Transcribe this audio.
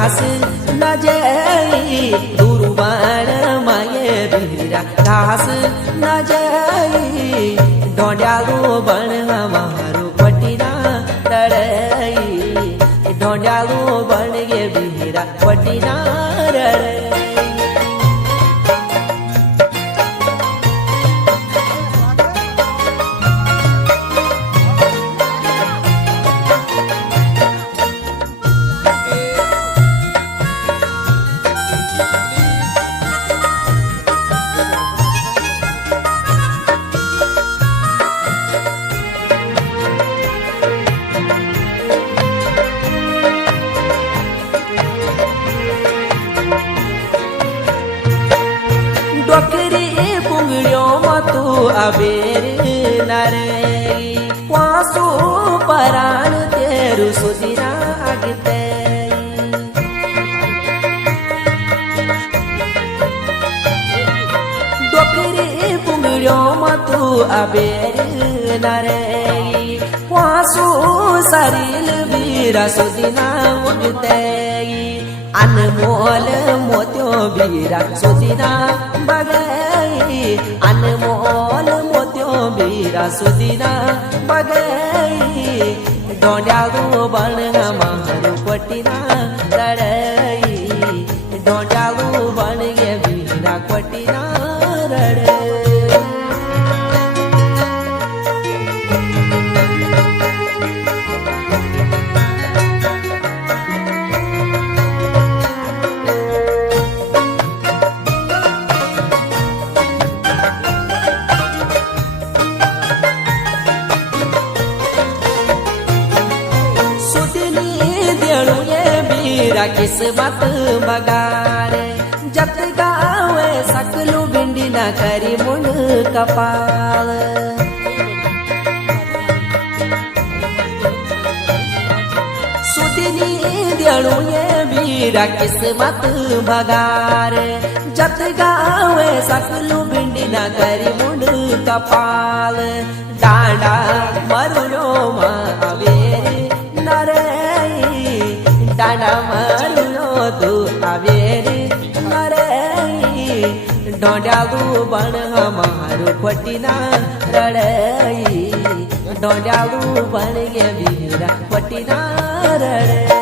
घास न जाई दुर्बाण माये बीरा घास न जाई ढोंड्यालू बण हमारो पटीना रड़ई ढोंड्यालू बण ये बीरा पटीना रड़ई डोकरी पुंगड़ियों मतु अबेर नरे वासु पराण तेरु सुदिना आगते डोकरी पुंगड़ियों मतु अबेर नरे वासु सरील बीरा सुदिना उगते अनमोल मोत्यो बीरा सुदिना बगई अनमोल मोत्यो बीरा सुदिना बगई ढोंड्यालू बण हमारो पटीना रड़ई ढोंड्यालू बण ये बीरा पटीना रड़ई बीरा किस्मत बगारे जत गावे सकलू भिंडी न करी मुंड कपाल सुदिनी देणु ये बीरा किस्मत बगारे जत गावे सकलू भिंडी न करी मुंड कपाल डांडा मरुलो मावे नरे डांडा मरुलो तू आवेरी नरई ढोंड्यालू बण हमारो पटीना रड़ई ढोंड्यालू बण ये बीरा पटीना रड़ई।